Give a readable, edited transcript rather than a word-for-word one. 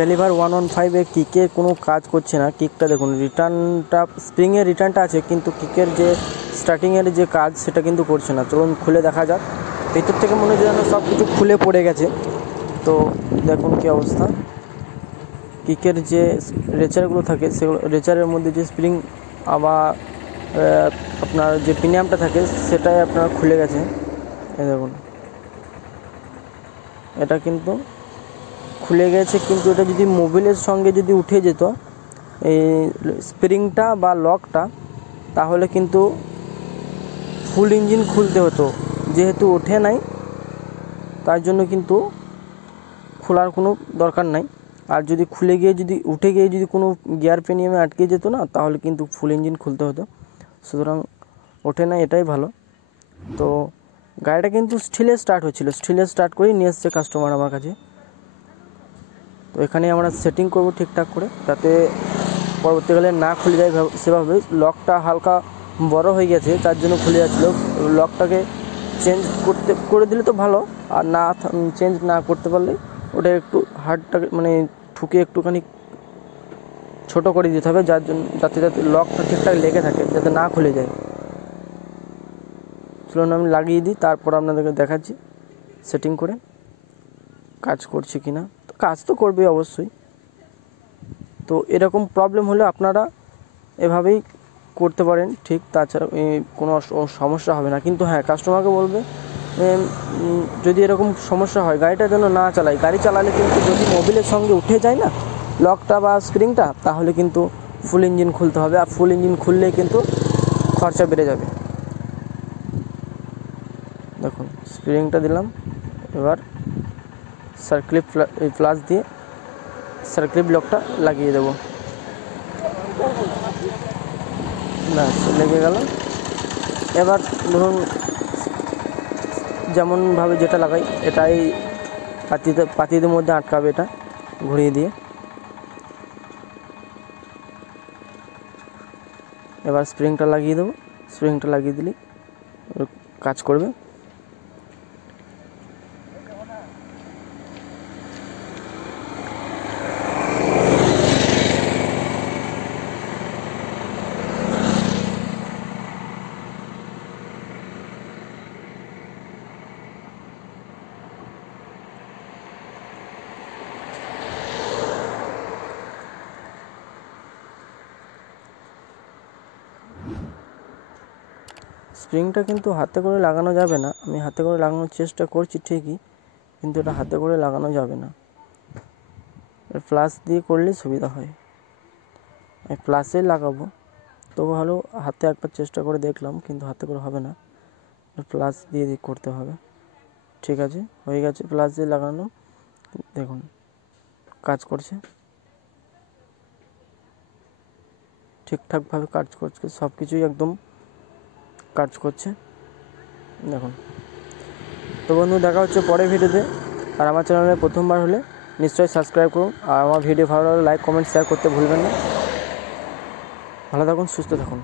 ক্যালিভার 115 কিকে কোনো কাজ করছে না। কিকটা দেখুন, রিটার্নটা স্প্রিংয়ের রিটার্নটা আছে, কিন্তু কিকের যে স্টার্টিংয়ের যে কাজ সেটা কিন্তু করছে না। চলুন খুলে দেখা যাক। ভিতর থেকে মনে হচ্ছে যেন সব কিছু খুলে পড়ে গেছে। তো দেখুন কী অবস্থা। কিকের যে রেচারগুলো থাকে সেগুলো, রেচারের মধ্যে যে স্প্রিং আবার আপনার যে প্রিমিয়ামটা থাকে সেটাই আপনার খুলে গেছে। এই দেখুন, এটা কিন্তু খুলে গেছে। কিন্তু এটা যদি মোবিলের সঙ্গে যদি উঠে যেত এই স্প্রিংটা বা লকটা, তাহলে কিন্তু ফুল ইঞ্জিন খুলতে হতো। যেহেতু ওঠে নাই, তার জন্য কিন্তু খোলার কোনো দরকার নাই। আর যদি খুলে গিয়ে যদি উঠে গিয়ে যদি কোনো গিয়ার প্রিমিয়ামে আটকে যেত না, তাহলে কিন্তু ফুল ইঞ্জিন খুলতে হতো। সুতরাং ওঠে না, এটাই ভালো। তো গাড়িটা কিন্তু স্টিলে স্টার্ট হচ্ছিল, স্টিলে স্টার্ট করেই নিয়ে এসছে কাস্টমার আমার কাছে। তো এখানে আমরা সেটিং করব ঠিকঠাক করে, যাতে পরবর্তীকালে না খুলে যায় সেভাবে। লকটা হালকা বড় হয়ে গেছে, তার জন্য খুলে যাচ্ছিলো। লকটাকে চেঞ্জ করে দিলে তো ভালো, আর না চেঞ্জ না করতে পারলে ওটা একটু হার্ডটাকে মানে ঠুকে একটুখানি ছোট করে দিতে হবে, যাতে লকটা ঠিকঠাক লেগে থাকে, যাতে না খুলে যায়। চলুন আমি লাগিয়ে দিই, তারপর আপনাদেরকে দেখাচ্ছি সেটিং করে কাজ করছে কি না। তো কাজ তো করবে অবশ্যই। তো এরকম প্রবলেম হলে আপনারা এভাবেই করতে পারেন ঠিক, তাছাড়া কোনো সমস্যা হবে না। কিন্তু হ্যাঁ, কাস্টমারকে বলবে যদি এরকম সমস্যা হয় গাড়িটা যেন না চালায়। গাড়ি চালালে কিন্তু যদি মোবিলের সঙ্গে উঠে যায় না লকটা বা স্প্রিংটা, তাহলে কিন্তু ফুল ইঞ্জিন খুলতে হবে। আর ফুল ইঞ্জিন খুললেই কিন্তু খরচা বেড়ে যাবে। দেখুন স্প্রিংটা দিলাম, এবার সার্ক্লিপ প্লাস দিয়ে সার্ক্লিপ লকটা লাগিয়ে দেবো। ব্যাস লেগে গেল। এবার ধরুন যেমনভাবে যেটা লাগাই, এটাই পাতিদের মধ্যে আটকাবে, এটা ঘুরিয়ে দিয়ে। এবার স্প্রিংটা লাগিয়ে দেবো। স্প্রিংটা লাগিয়ে দিলেই কাজ করবে। স্প্রিংটা কিন্তু হাতে করে লাগানো যাবে না। আমি হাতে করে লাগানোর চেষ্টা করছি ঠিকই, কিন্তু এটা হাতে করে লাগানো যাবে না। প্লাস দিয়ে করলে সুবিধা হয়। আমি প্লাসে লাগাবো, তবু ভালো হাতে একবার চেষ্টা করে দেখলাম, কিন্তু হাতে করে হবে না, প্লাস দিয়ে করতে হবে। ঠিক আছে, হয়ে গেছে প্লাস দিয়ে লাগানো। দেখুন কাজ করছে, ঠিকঠাকভাবে কাজ করছে, সব কিছুই একদম কাজ করছে দেখুন। তো বন্ধু, দেখা হচ্ছে পরের ভিডিওতে। আর আমার চ্যানেলে প্রথমবার হলে নিশ্চয়ই সাবস্ক্রাইব করুন। আর আমার ভিডিও ভালো লাগলে লাইক কমেন্ট শেয়ার করতে ভুলবেন না। ভালো থাকুন, সুস্থ থাকুন।